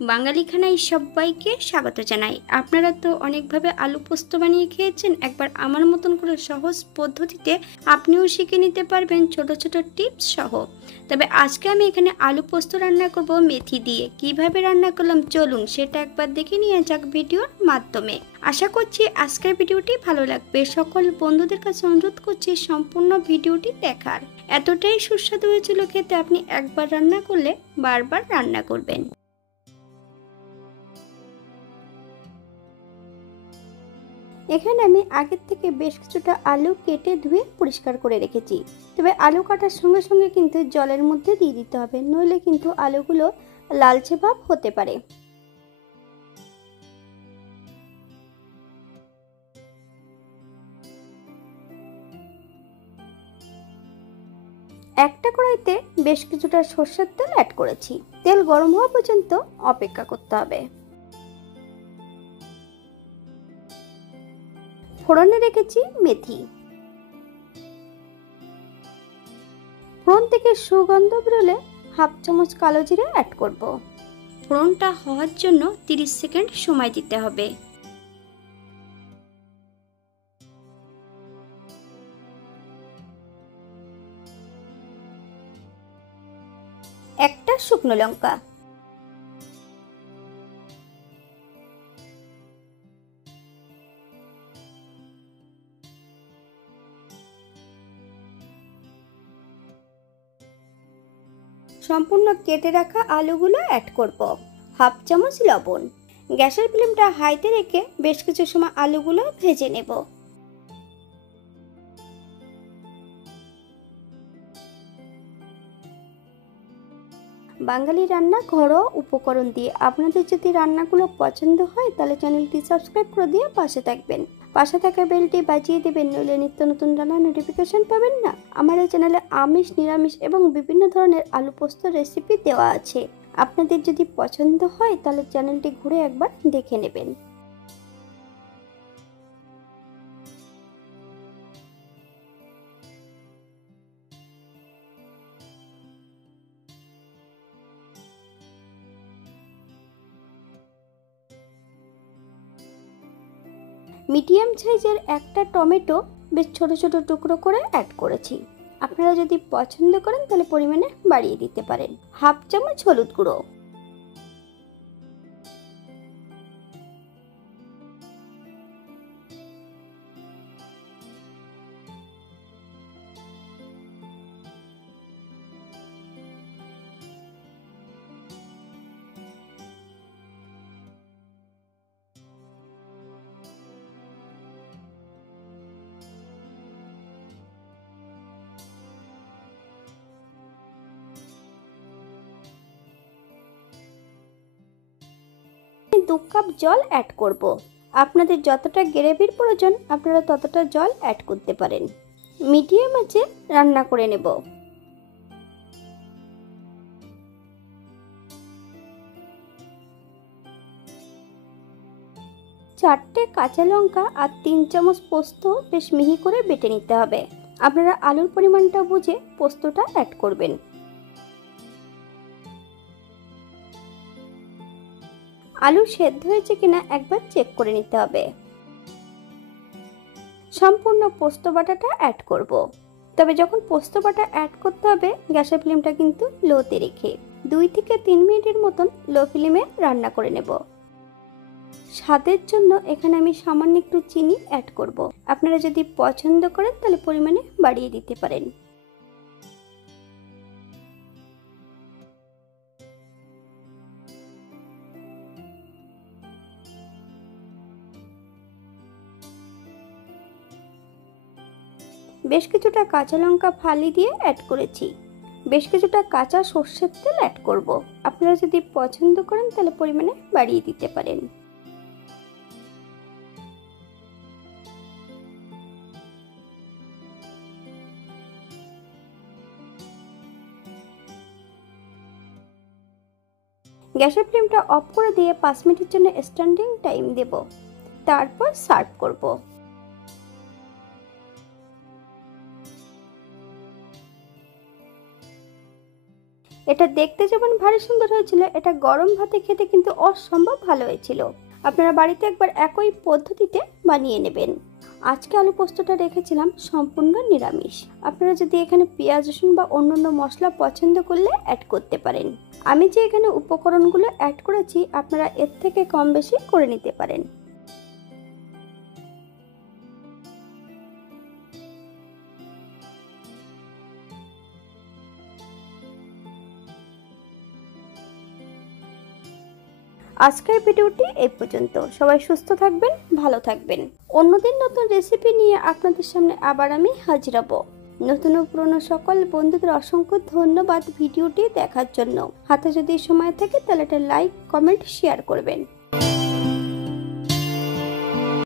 বাঙালি খানায় সবাইকে স্বাগত জানাই। আপনারা তো অনেকভাবে আলু পোস্ত বানিয়ে খেয়েছেন, একবার আমার মতন করে সহজ পদ্ধতিতে আপনিও শিখে নিতে পারবেন ছোট ছোট টিপস সহ। তবে আজকে আমি এখানে আলু পোস্ত রান্না করব মেথি দিয়ে। কিভাবে রান্না করলাম চলুন সেটা একবার দেখে নিয়ে যাক ভিডিওর মাধ্যমে। আশা করছি আজকের ভিডিওটি ভালো লাগবে। সকল বন্ধুদের কাছে অনুরোধ করছি সম্পূর্ণ ভিডিওটি দেখার। এতটাই সুস্বাদু হয়েছিল খেতে, আপনি একবার রান্না করলে বারবার রান্না করবেন। এখানে আমি আগের থেকে বেশ কিছুটা আলু কেটে ধুয়ে পরিষ্কার করে রেখেছি। তবে আলু কাটার সঙ্গে সঙ্গে কিন্তু জলের মধ্যে দিয়ে দিতে হবে, নইলে কিন্তু আলুগুলো লালচে ভাব হতে পারে। একটা কড়াইতে বেশ কিছুটা সরষের তেল অ্যাড করেছি। তেল গরম হওয়া পর্যন্ত অপেক্ষা করতে হবে। ফোড়নে রেখেছি মেথি। ফোড়ন থেকে সুগন্ধ বেরোলে হাফ চামচ কালো জিরে অ্যাড করব। ফোড়নটা হওয়ার জন্য 30 সেকেন্ড সময় দিতে হবে। একটা শুকনো লঙ্কা, সম্পূর্ণ কেটে রাখা আলুগুলো অ্যাড করব। হাফ চামচ লবণ। গ্যাসের ফ্লেমটা হাইতে রেখে বেশ কিছু সময় আলুগুলো ভেজে নেব। বাঙালি রান্না ঘরোয়া উপকরণ দিয়ে। আপনাদের যদি রান্নাগুলো পছন্দ হয় তাহলে চ্যানেলটি সাবস্ক্রাইব করে দিয়ে পাশে থাকবেন। পাশে থাকা বেলটি বাজিয়ে দেবেন, নইলে নিত্য নতুন রান্নার নোটিফিকেশন পাবেন না। আমার এই চ্যানেলে আমিষ, নিরামিষ এবং বিভিন্ন ধরনের আলু পোস্ত রেসিপি দেওয়া আছে। আপনাদের যদি পছন্দ হয় তাহলে চ্যানেলটি ঘুরে একবার দেখে নেবেন। মিডিয়াম সাইজের একটা টমেটো বেশ ছোট ছোট টুকরো করে অ্যাড করেছি। আপনারা যদি পছন্দ করেন তাহলে পরিমাণে বাড়িয়ে দিতে পারেন। হাফ চামচ হলুদ গুঁড়ো, দু কাপ জল অ্যাড করব। আপনাদের যতটা গ্রেভির প্রয়োজন আপনারা ততটা জল অ্যাড করতে পারেন। মিডিয়াম আঁচে রান্না করে নেব। চারটে কাঁচা লঙ্কা আর 3 চামচ পোস্ত বেশ মিহি করে বেটে নিতে হবে। আপনারা আলুর পরিমাণটা বুঝে পোস্তটা অ্যাড করবেন। আলু সেদ্ধ হয়েছে কিনা একবার চেক করে নিতে হবে। সম্পূর্ণ পোস্ত বাটাটা অ্যাড করব। তবে যখন পোস্ত বাটা অ্যাড করতে হবে গ্যাসের ফ্লেমটা কিন্তু লোতে রেখে 2 থেকে 3 মিনিটের মতন লো ফ্লেমে রান্না করে নেব। স্বাদের জন্য এখানে আমি সামান্য একটু চিনি অ্যাড করব। আপনারা যদি পছন্দ করেন তাহলে পরিমাণে বাড়িয়ে দিতে পারেন। বেশ কিছুটা কাঁচা লঙ্কা ফালি দিয়ে অ্যাড করেছি। বেশ কিছুটা কাঁচা সর্ষের তেল অ্যাড করব। আপনারা যদি পছন্দ করেন তাহলে পরিমাণে বাড়িয়ে দিতে পারেন। গ্যাসের ফ্লেমটা অফ করে দিয়ে 5 মিনিটের জন্য স্ট্যান্ডিং টাইম দেব। তারপর সার্ভ করব। এটা দেখতে যেমন ভারী সুন্দর হয়েছিল, এটা গরম ভাতে খেতে কিন্তু অসম্ভব ভালো হয়েছিল। আপনারা বাড়িতে একবার একই পদ্ধতিতে বানিয়ে নেবেন। আজকে আলু পোস্তটা রেখেছিলাম সম্পূর্ণ নিরামিষ। আপনারা যদি এখানে পেঁয়াজ রসুন বা অন্যান্য মশলা পছন্দ করলে অ্যাড করতে পারেন। আমি যে এখানে উপকরণগুলো অ্যাড করেছি আপনারা এর থেকে কম বেশি করে নিতে পারেন। আজকের ভিডিওটি এই পর্যন্ত। সবাই সুস্থ থাকবেন, ভালো থাকবেন। অন্যদিন নতুন রেসিপি নিয়ে আপনাদের সামনে আবার আমি হাজির হব। নতুন ও পুরনো সকল বন্ধুদের অসংখ্য ধন্যবাদ ভিডিওটি দেখার জন্য। হাতে যদি সময় থাকে তাহলে একটা লাইক, কমেন্ট, শেয়ার করবেন।